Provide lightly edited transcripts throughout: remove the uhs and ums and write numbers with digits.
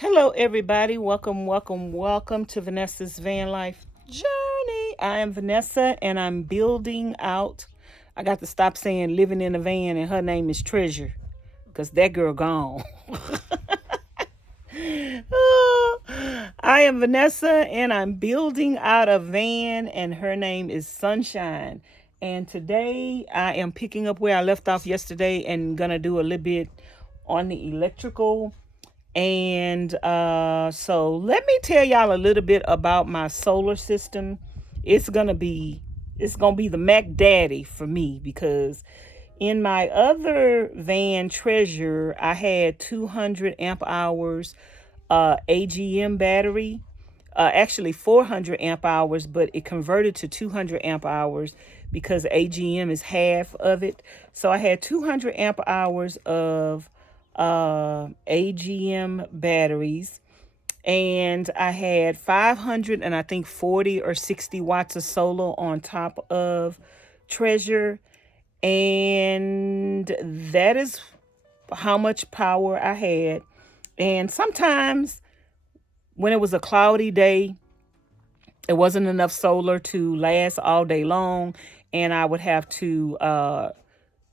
Hello, everybody. Welcome to Vanessa's Van Life Journey. I am Vanessa and I'm building out. I got to stop saying living in a van, and her name is Treasure because that girl gone. I am Vanessa and I'm building out a van, and her name is Sunshine. And today I am picking up where I left off yesterday and gonna do a little bit on the electrical. And so let me tell y'all a little bit about my solar system. It's gonna be the Mac Daddy for me because in my other van Treasure, I had 200 amp hours AGM battery. Actually 400 amp hours, but it converted to 200 amp hours because AGM is half of it. So I had 200 amp hours of AGM batteries, and I had 500 and I think 40 or 60 watts of solar on top of Treasure, and that is how much power I had. And sometimes when it was a cloudy day, it wasn't enough solar to last all day long, and I would have to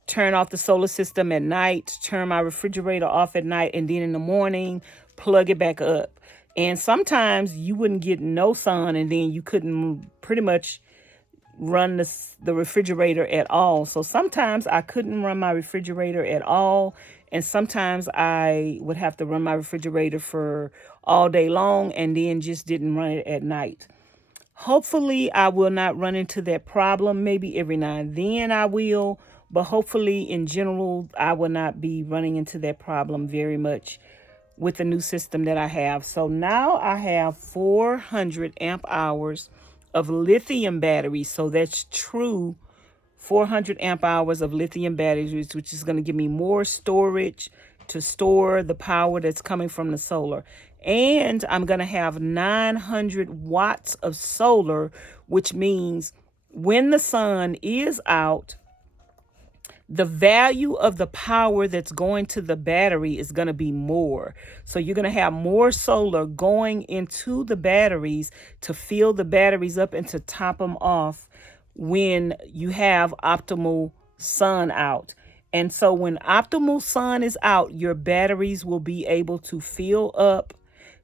turn off the solar system at night, turn my refrigerator off at night, and then in the morning, plug it back up. And sometimes you wouldn't get no sun, and then you couldn't pretty much run the refrigerator at all. So sometimes I couldn't run my refrigerator at all. And sometimes I would have to run my refrigerator for all day long and then just didn't run it at night. Hopefully, I will not run into that problem. Maybe every now and then I will, but hopefully, in general, I will not be running into that problem very much with the new system that I have. So now I have 400 amp hours of lithium batteries. So that's true 400 amp hours of lithium batteries, which is going to give me more storage to store the power that's coming from the solar. And I'm going to have 900 watts of solar, which means when the sun is out, the value of the power that's going to the battery is going to be more. So you're going to have more solar going into the batteries to fill the batteries up and to top them off when you have optimal sun out. And so when optimal sun is out, your batteries will be able to fill up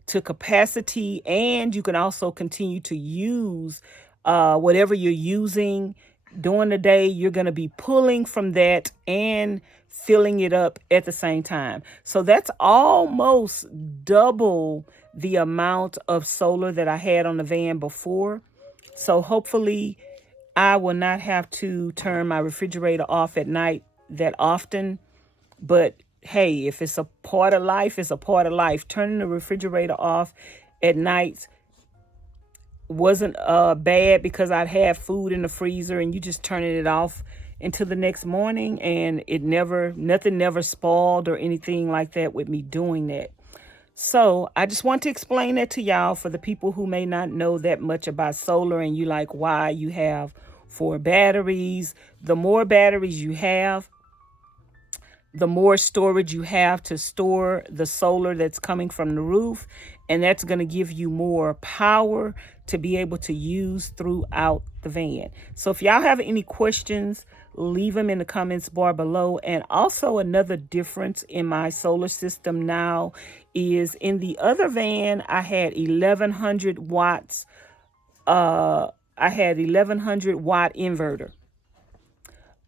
to capacity, and you can also continue to use whatever you're using during the day. You're going to be pulling from that and filling it up at the same time. So that's almost double the amount of solar that I had on the van before. So hopefully I will not have to turn my refrigerator off at night that often. But hey, if it's a part of life, it's a part of life. Turning the refrigerator off at night wasn't bad because I'd have food in the freezer and you just turning it off until the next morning, and nothing never spoiled or anything like that with me doing that. So I just want to explain that to y'all for the people who may not know that much about solar, and you like why you have 4 batteries. The more batteries you have, the more storage you have to store the solar that's coming from the roof. And that's going to give you more power to be able to use throughout the van. So if y'all have any questions, leave them in the comments bar below. And also another difference in my solar system now is in the other van, I had 1100 watts. I had 1100 watt inverter.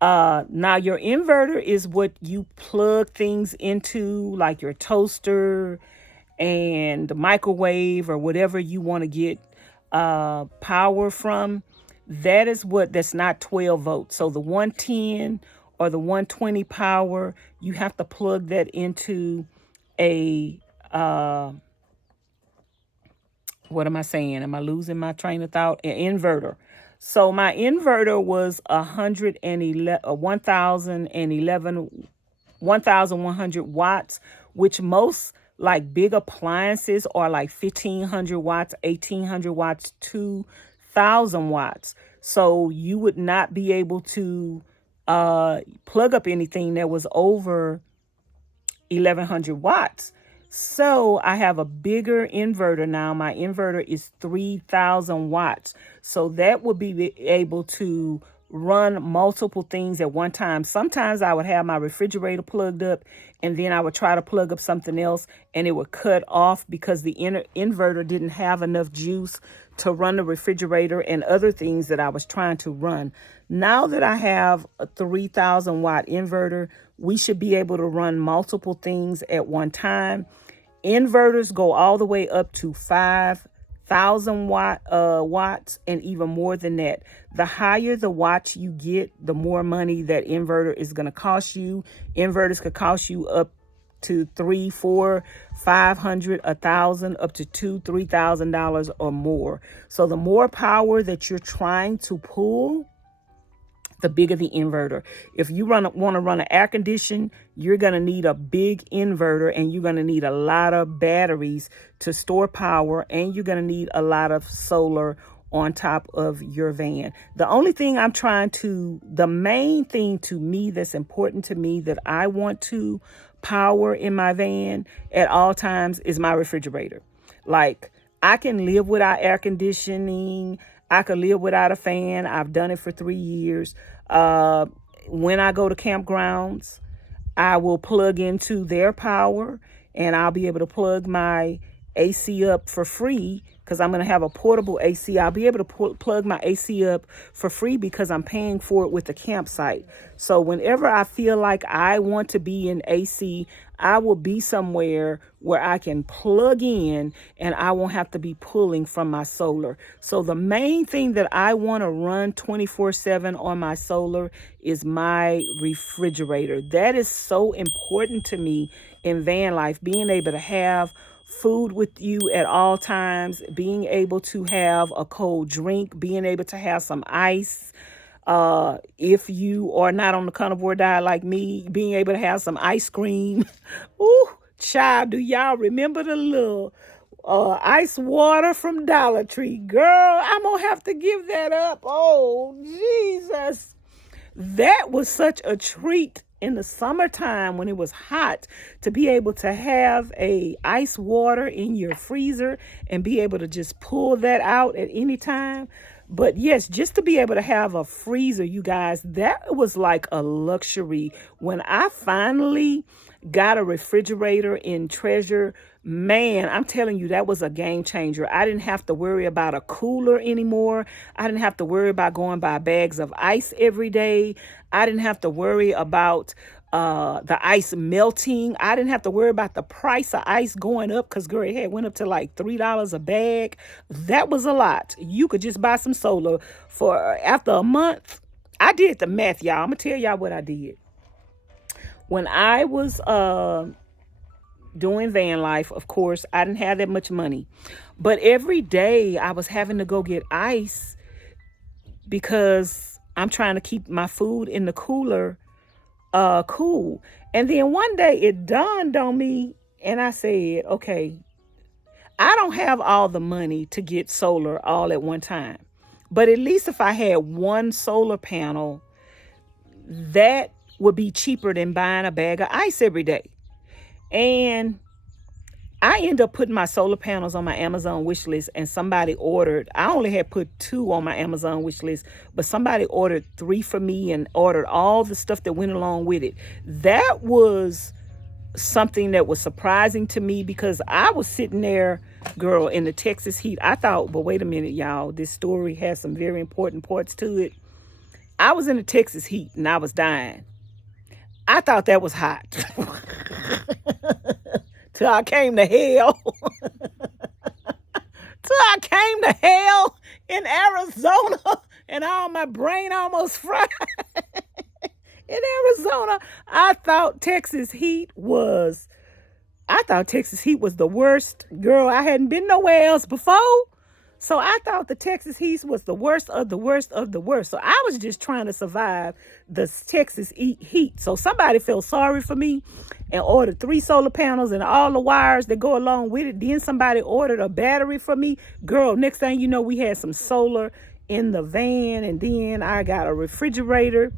Now your inverter is what you plug things into, like your toaster and the microwave or whatever you want to get power from. That's not 12 volts. So the 110 or the 120 power, you have to plug that into a what am I saying? Am I losing my train of thought? An inverter. So my inverter was 1,100 watts, which most like big appliances are like 1,500 watts, 1,800 watts, 2,000 watts. So you would not be able to plug up anything that was over 1,100 watts. So I have a bigger inverter now. My inverter is 3,000 watts. So that would be able to run multiple things at one time. Sometimes I would have my refrigerator plugged up and then I would try to plug up something else and it would cut off because the inverter didn't have enough juice to run the refrigerator and other things that I was trying to run. Now that I have a 3,000 watt inverter, we should be able to run multiple things at one time. Inverters go all the way up to 5,000 watts and even more than that. The higher the watts you get, the more money that inverter is going to cost you. Inverters could cost you up to $300, $400, $500, $1,000, up to $2,000, $3,000 or more. So the more power that you're trying to pull, the bigger the inverter. If you want to run an air condition, you're going to need a big inverter and you're going to need a lot of batteries to store power, and you're going to need a lot of solar on top of your van. The main thing to me that's important to me that I want to power in my van at all times is my refrigerator. Like, I can live without air conditioning. I could live without a fan. I've done it for 3 years. When I go to campgrounds, I will plug into their power and I'll be able to plug my AC up for free because I'm going to have a portable AC. I'll be able to plug my AC up for free because I'm paying for it with the campsite. So whenever I feel like I want to be in AC, I will be somewhere where I can plug in and I won't have to be pulling from my solar. So the main thing that I want to run 24/7 on my solar is my refrigerator. That is so important to me in van life, being able to have food with you at all times, being able to have a cold drink, being able to have some ice. If you are not on the carnivore diet like me, being able to have some ice cream. Ooh, child, do y'all remember the little ice water from Dollar Tree? Girl, I'm gonna have to give that up. Oh, Jesus. That was such a treat in the summertime when it was hot to be able to have a ice water in your freezer and be able to just pull that out at any time. But yes, just to be able to have a freezer, you guys, that was like a luxury. When I finally got a refrigerator in Treasure, man, I'm telling you, that was a game changer. I didn't have to worry about a cooler anymore. I didn't have to worry about going buy bags of ice every day. I didn't have to worry about the ice melting. I didn't have to worry about the price of ice going up because, girl, it had went up to like $3 a bag. That was a lot. You could just buy some solar for after a month. I did the math, y'all. I'm going to tell y'all what I did. When I was doing van life, of course, I didn't have that much money. But every day I was having to go get ice because I'm trying to keep my food in the cooler cool. And then one day it dawned on me and I said, okay, I don't have all the money to get solar all at one time. But at least if I had one solar panel, that would be cheaper than buying a bag of ice every day. And I end up putting my solar panels on my Amazon wish list, and somebody ordered, I only had put 2 on my Amazon wish list, but somebody ordered 3 for me and ordered all the stuff that went along with it. That was something that was surprising to me because I was sitting there, girl, in the Texas heat. I thought, but wait a minute, y'all, this story has some very important parts to it. I was in the Texas heat and I was dying. I thought that was hot. Till I came to hell. Till I came to hell in Arizona and all my brain almost fried. In Arizona, I thought Texas heat was the worst. Girl, I hadn't been nowhere else before. So I thought the Texas heat was the worst of the worst of the worst. So I was just trying to survive the Texas heat. So somebody felt sorry for me and ordered 3 solar panels and all the wires that go along with it. Then somebody ordered a battery for me. Girl, next thing you know, we had some solar in the van. And then I got a refrigerator.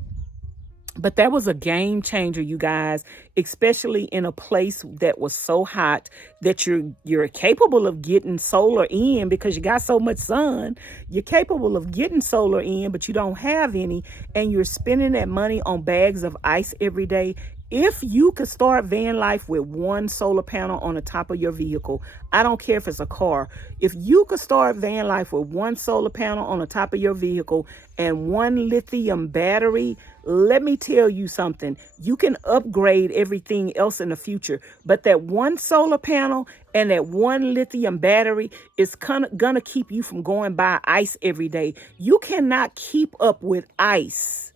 But that was a game changer, you guys, especially in a place that was so hot that you're capable of getting solar in because you got so much sun. You're capable of getting solar in, but you don't have any, and you're spending that money on bags of ice every day. If you could start van life with one solar panel on the top of your vehicle, I don't care if it's a car. If you could start van life with one solar panel on the top of your vehicle and one lithium battery, let me tell you something. You can upgrade everything else in the future, but that one solar panel and that one lithium battery is gonna keep you from going by ice every day. You cannot keep up with ice.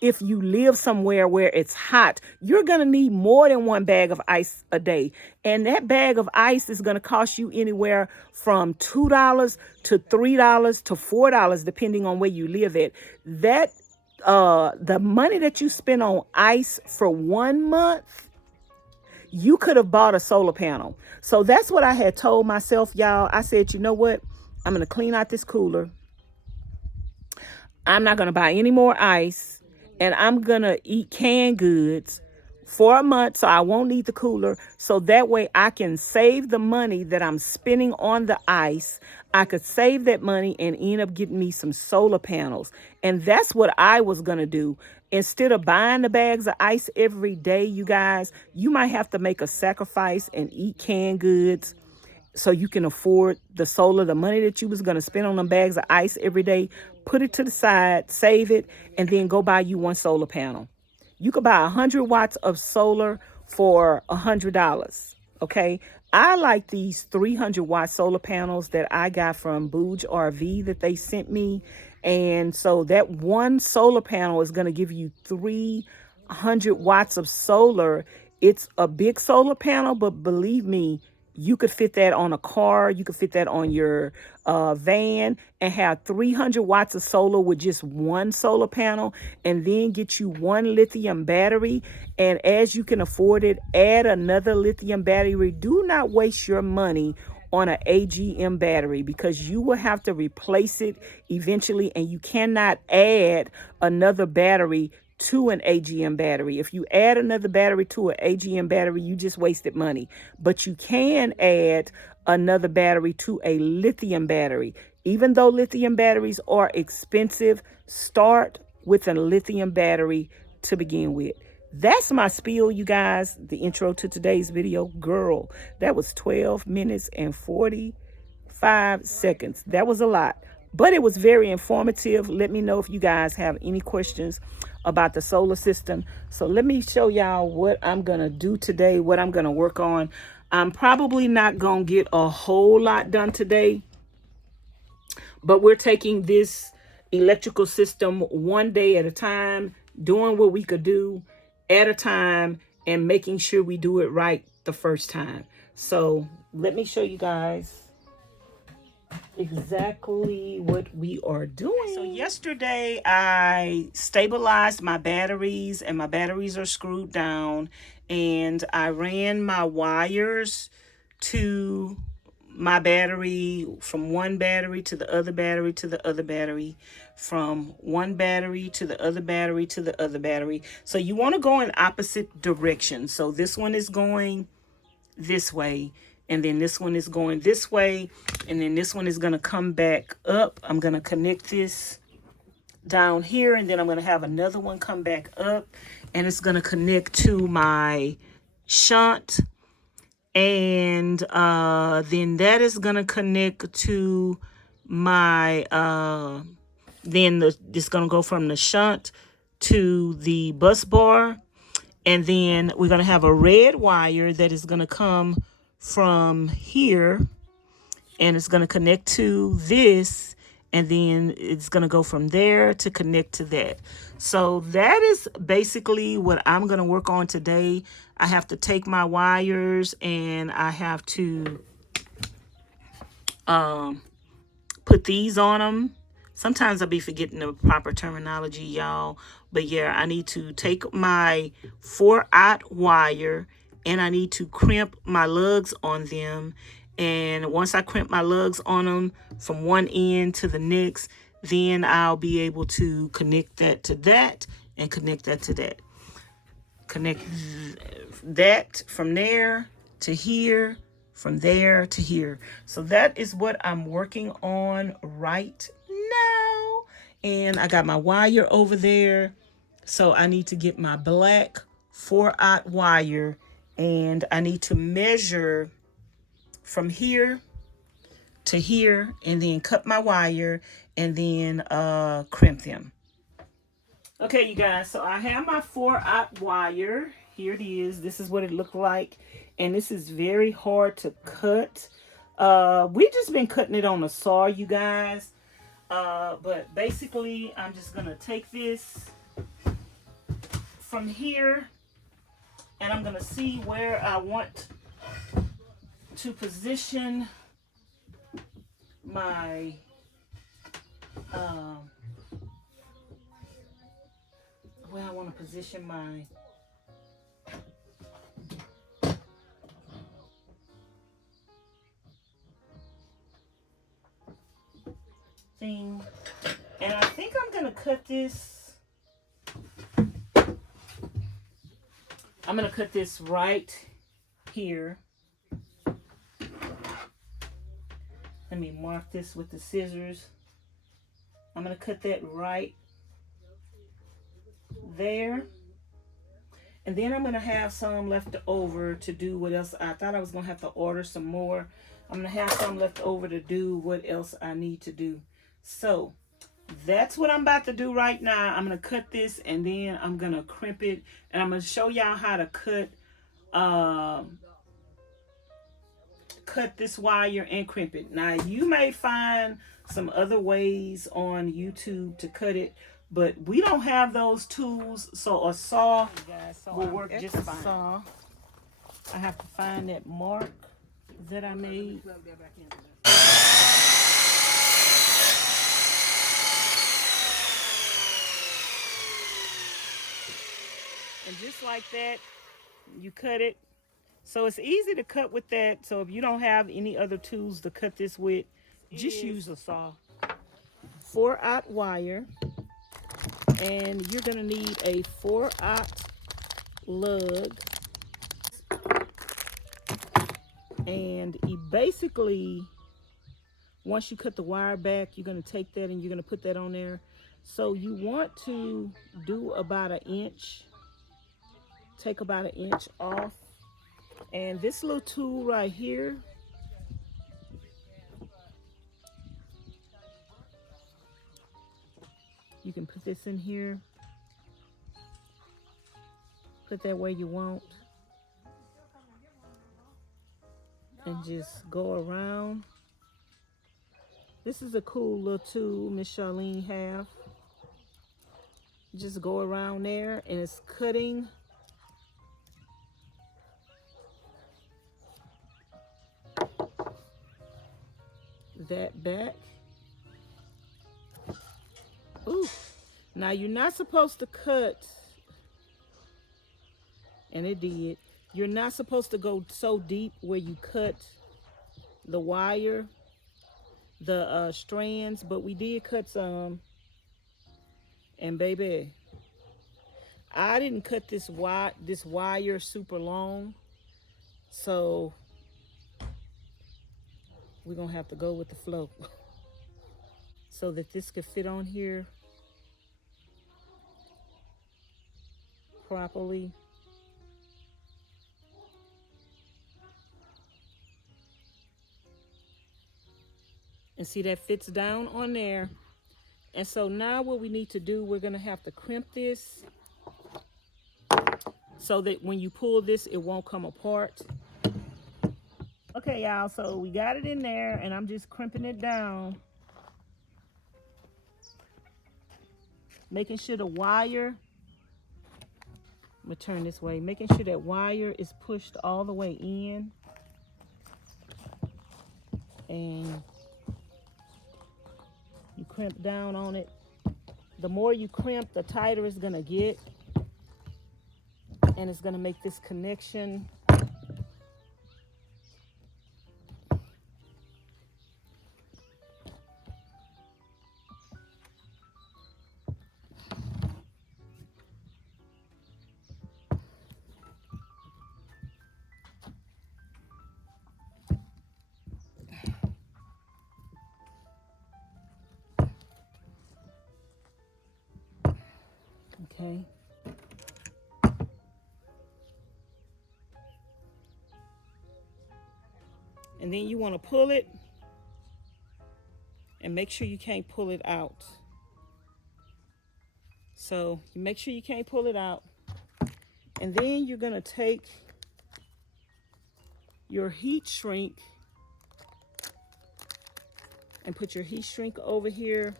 If you live somewhere where it's hot, you're going to need more than one bag of ice a day. And that bag of ice is going to cost you anywhere from $2 to $3 to $4, depending on where you live at. The money that you spend on ice for 1 month, you could have bought a solar panel. So that's what I had told myself, y'all. I said, you know what? I'm going to clean out this cooler. I'm not going to buy any more ice. And I'm going to eat canned goods for a month so I won't need the cooler. So that way I can save the money that I'm spending on the ice. I could save that money and end up getting me some solar panels. And that's what I was going to do. Instead of buying the bags of ice every day, you guys, you might have to make a sacrifice and eat canned goods so you can afford the solar. The money that you was going to spend on them bags of ice every day, put it to the side, save it, and then go buy you one solar panel. You could buy 100 watts of solar for $100. Okay. I like these 300 watt solar panels that I got from Booge RV that they sent me. And so that one solar panel is going to give you 300 watts of solar. It's a big solar panel, but believe me, you could fit that on a car. You could fit that on your van and have 300 watts of solar with just one solar panel, and then get you one lithium battery. And as you can afford it, add another lithium battery. Do not waste your money on an AGM battery because you will have to replace it eventually, and you cannot add another battery to an AGM battery. If you add another battery to an AGM battery, you just wasted money. But you can add another battery to a lithium battery. Even though lithium batteries are expensive, start with a lithium battery to begin with. That's my spiel, you guys. The intro to today's video. Girl, that was 12 minutes and 45 seconds. That was a lot, but it was very informative. Let me know if you guys have any questions about the solar system. So let me show y'all what I'm gonna do today, what I'm gonna work on. I'm probably not gonna get a whole lot done today, but we're taking this electrical system one day at a time, doing what we could do at a time, and making sure we do it right the first time. So let me show you guys exactly what we are doing. So yesterday I stabilized my batteries, and my batteries are screwed down, and I ran my wires to my battery, from one battery to the other battery to the other battery, from one battery to the other battery to the other battery. So you want to go in opposite directions. So this one is going this way, and then this one is going this way, and then this one is going to come back up. I'm going to connect this down here, and then I'm going to have another one come back up, and it's going to connect to my shunt, and then that is going to connect to my it's going to go from the shunt to the bus bar. And then we're going to have a red wire that is going to come from here, and it's going to connect to this, and then it's going to go from there to connect to that. So that is basically what I'm going to work on today. I have to take my wires and I have to put these on them. Sometimes I'll be forgetting the proper terminology, y'all. But yeah, I need to take my 4-aught wire and I need to crimp my lugs on them. And once I crimp my lugs on them from one end to the next, then I'll be able to connect that to that. and connect that to that. Connect that from there to here, from there to here. So that is what I'm working on right now. And I got my wire over there. So I need to get my black 4/0 wire, and I need to measure from here to here and then cut my wire and then crimp them. Okay, you guys, so I have my 4/0 wire. Here it is. This is what it looked like. And this is very hard to cut. We just been cutting it on a saw, you guys. But basically, I'm just going to take this from here, and I'm going to see where I want to position my where I want to position my thing. And I think I'm going to cut this. I'm going to cut this right here. Let me mark this with the scissors. I'm going to cut that right there. And then I'm going to have some left over to do what else. I thought I was going to have to order some more. I'm going to have some left over to do what else I need to do. So that's what I'm about to do right now. I'm going to cut this, and then I'm going to crimp it. And I'm going to show y'all how to cut this wire and crimp it. Now, you may find some other ways on YouTube to cut it, but we don't have those tools, so a saw will work just fine. Saw. I have to find that mark that I made. And just like that, you cut it. So it's easy to cut with that. So if you don't have any other tools to cut this with, just use a saw. 4/0 wire. And you're going to need a 4/0 lug. And you basically, once you cut the wire back, you're going to take that and you're going to put that on there. So you want to do about 1 inch. Take about 1 inch off. And this little tool right here, you can put this in here. Put that where you want. And just go around. This is a cool little tool Miss Charlene have. Just go around there, and it's cutting that back. Ooh. Now you're not supposed to cut, and it did. You're not supposed to go so deep where you cut the wire, the strands, but we did cut some. And baby, I didn't cut this wire super long, so we're gonna have to go with the flow so that this could fit on here properly. And see, that fits down on there. And so now what we need to do, we're gonna have to crimp this so that when you pull this, it won't come apart. Okay, y'all, so we got it in there, and I'm just crimping it down. Making sure the wire, I'm gonna turn this way, making sure that wire is pushed all the way in. And you crimp down on it. The more you crimp, the tighter it's gonna get. And it's gonna make this connection. Okay. And then you want to pull it and make sure you can't pull it out. So you make sure you can't pull it out. And then you're going to take your heat shrink and put your heat shrink over here.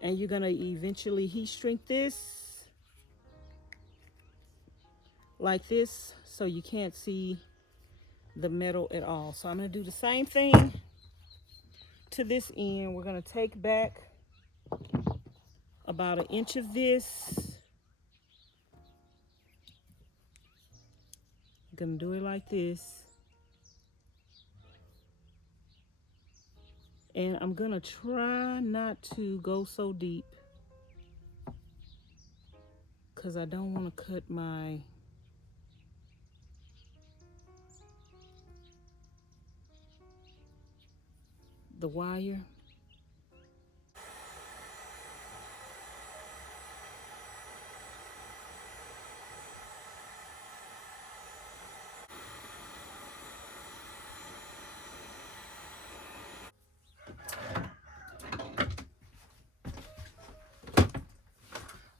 And you're going to eventually heat shrink this like this so you can't see the metal at all. So I'm going to do the same thing to this end. We're going to take back about 1 inch of this. I'm going to do it like this. And I'm going to try not to go so deep because I don't want to cut the wire.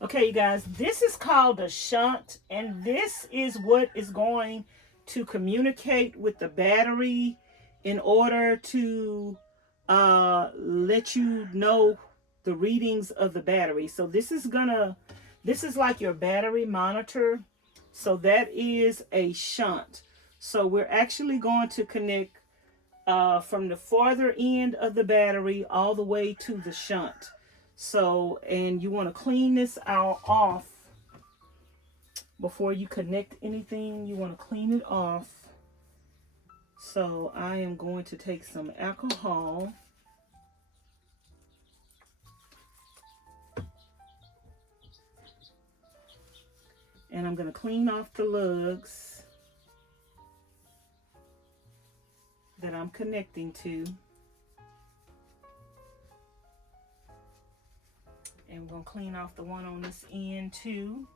Okay, you guys, this is called a shunt, and this is what is going to communicate with the battery in order to let you know the readings of the battery. So this is like your battery monitor. So that is a shunt. So we're actually going to connect from the farther end of the battery all the way to the shunt. So, and you want to clean this out off before you connect anything. You want to clean it off. So I am going to take some alcohol and I'm going to clean off the lugs that I'm connecting to. And we're going to clean off the one on this end too.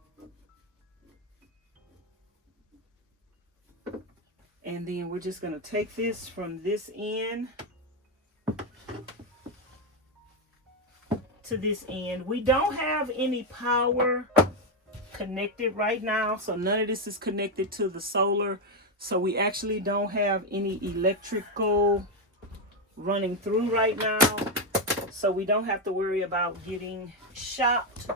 And then we're just going to take this from this end to this end. We don't have any power connected right now, so none of this is connected to the solar. So we actually don't have any electrical running through right now. So we don't have to worry about getting shocked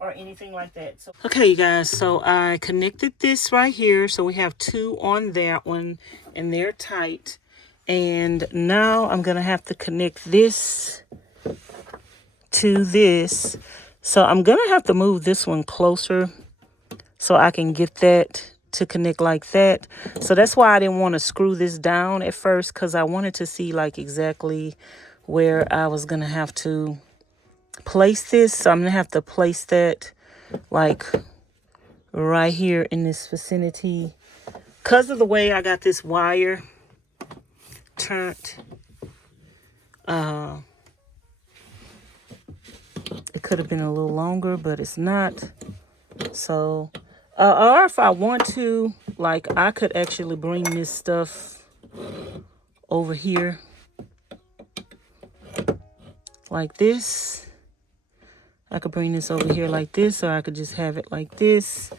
or anything like that. So, okay, you guys, so I connected this right here. So we have 2 on that one and they're tight. And now I'm going to have to connect this to this. So I'm going to have to move this one closer so I can get that to connect like that. So that's why I didn't want to screw this down at first, because I wanted to see like exactly where I was going to have to place this. So I'm going to have to place that like right here in this vicinity because of the way I got this wire turned. It could have been a little longer, but it's not. So or if I want to, like, I could actually bring this stuff over here like this. I could bring this over here like this, or I could just have it like this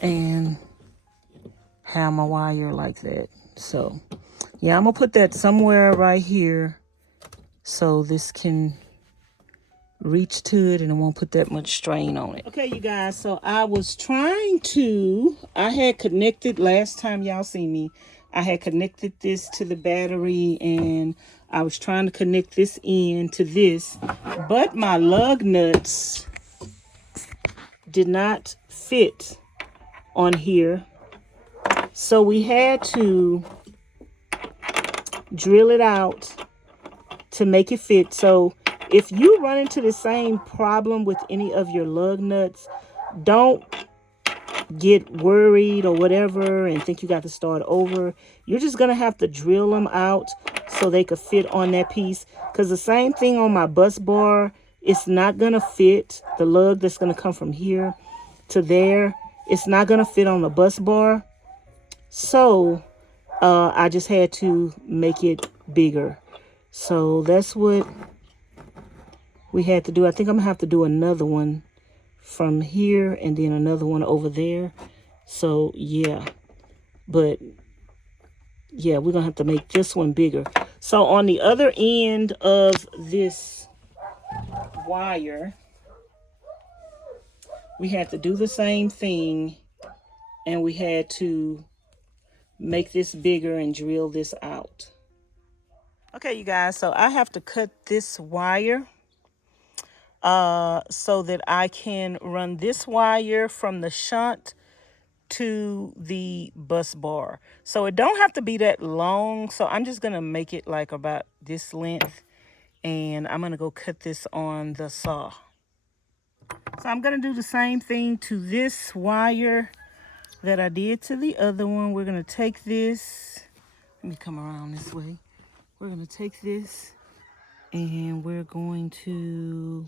and have my wire like that. So yeah, I'm gonna put that somewhere right here so this can reach to it and it won't put that much strain on it. Okay, you guys, so I had connected last time y'all see me, I had connected this to the battery and I was trying to connect this end to this, but my lug nuts did not fit on here. So we had to drill it out to make it fit. So if you run into the same problem with any of your lug nuts, don't get worried or whatever and think you got to start over. You're just going to have to drill them out so they could fit on that piece. Because the same thing on my bus bar, it's not gonna fit. The lug that's gonna come from here to there, it's not gonna fit on the bus bar. So I just had to make it bigger. So that's what we had to do. I think I'm gonna have to do another one from here and then another one over there. So yeah, but yeah, we're gonna have to make this one bigger. So on the other end of this wire, we had to do the same thing, and we had to make this bigger and drill this out. Okay, you guys, so I have to cut this wire so that I can run this wire from the shunt to the bus bar. So it don't have to be that long. So I'm just gonna make it like about this length, and I'm gonna go cut this on the saw. So I'm gonna do the same thing to this wire that I did to the other one. We're gonna take this, let me come around this way. We're gonna take this and we're going to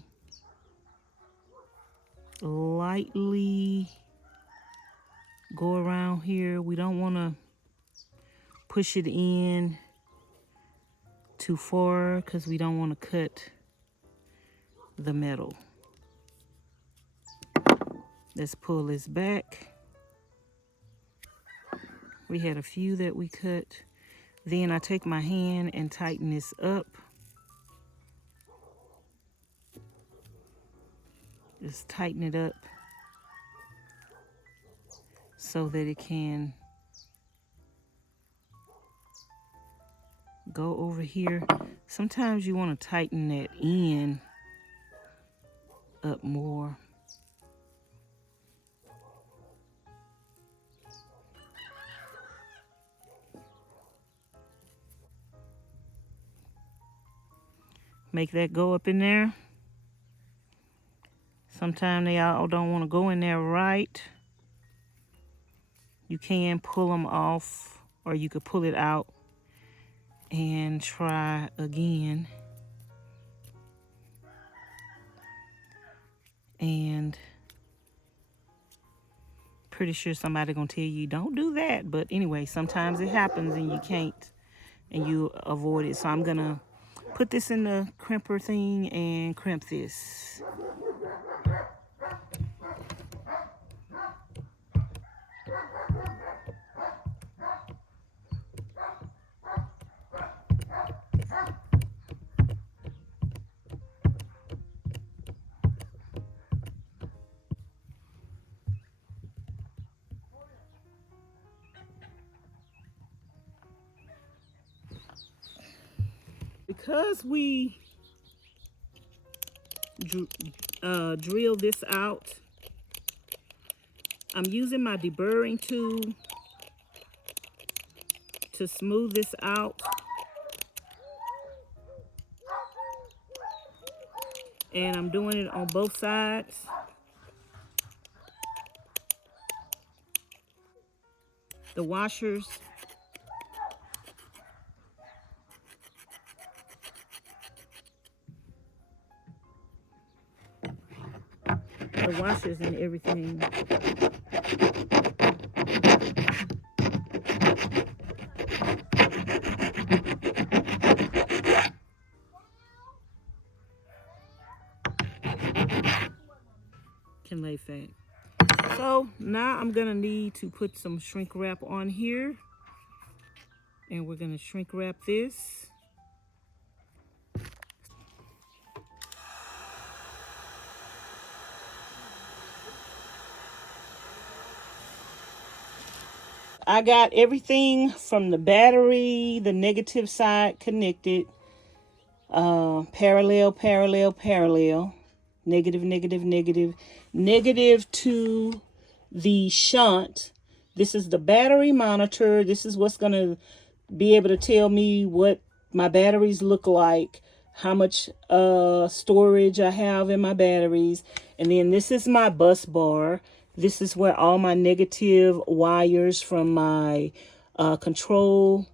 lightly go around here. We don't want to push it in too far because we don't want to cut the metal. Let's pull this back. We had a few that we cut. Then I take my hand and tighten this up. Just tighten it up so that it can go over here. Sometimes you want to tighten that end up more. Make that go up in there. Sometimes they all don't want to go in there right. You can pull them off, or you could pull it out and try again. And pretty sure somebody gonna tell you don't do that, but anyway, sometimes it happens and you can't, and you avoid it. So I'm gonna put this in the crimper thing and crimp this. Because we drill this out, I'm using my deburring tool to smooth this out. And I'm doing it on both sides. The washers. The washers and everything. Can lay fat. So now I'm gonna need to put some shrink wrap on here, and we're gonna shrink wrap this. I got everything from the battery, the negative side connected, parallel, parallel, parallel, negative, negative, negative, negative to the shunt. This is the battery monitor. This is what's going to be able to tell me what my batteries look like, how much storage I have in my batteries. And then this is my bus bar. This is where all my negative wires from my control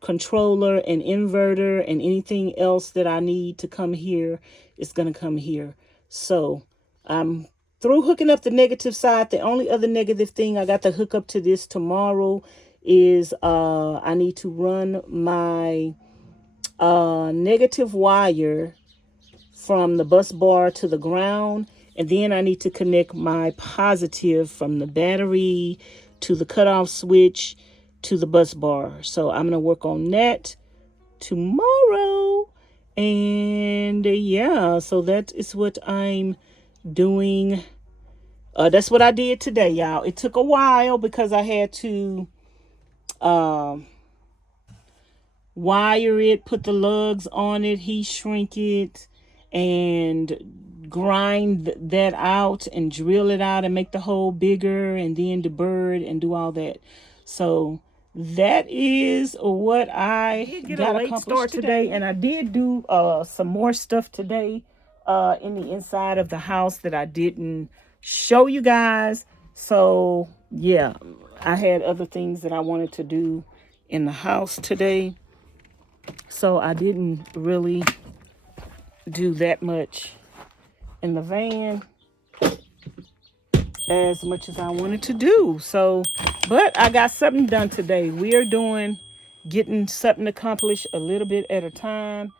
controller and inverter and anything else that I need to come here is going to come here. So I'm through hooking up the negative side. The only other negative thing I got to hook up to this tomorrow is I need to run my negative wire from the bus bar to the ground, and then I need to connect my positive from the battery to the cutoff switch to the bus bar. So I'm going to work on that tomorrow. And yeah, so that is what I'm doing. That's what I did today, y'all. It took a while because I had to wire it, put the lugs on it, heat shrink it, and grind that out and drill it out and make the hole bigger, and then deburr and do all that. So that is what I got accomplished today. And I did do some more stuff today in the inside of the house that I didn't show you guys. So yeah, I had other things that I wanted to do in the house today. So I didn't really do that much in the van as much as I wanted to do. So, but I got something done today. We are getting something accomplished a little bit at a time.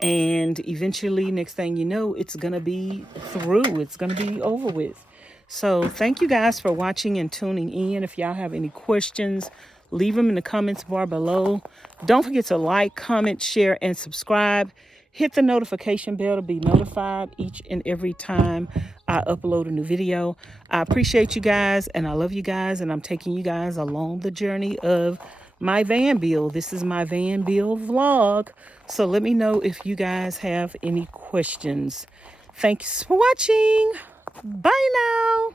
And eventually, next thing you know, it's going to be through. It's going to be over with. So thank you guys for watching and tuning in. If y'all have any questions, leave them in the comments bar below. Don't forget to like, comment, share, and subscribe. Hit the notification bell to be notified each and every time I upload a new video. I appreciate you guys, and I love you guys, and I'm taking you guys along the journey of my van build. This is my van build vlog. So let me know if you guys have any questions. Thanks for watching. Bye now.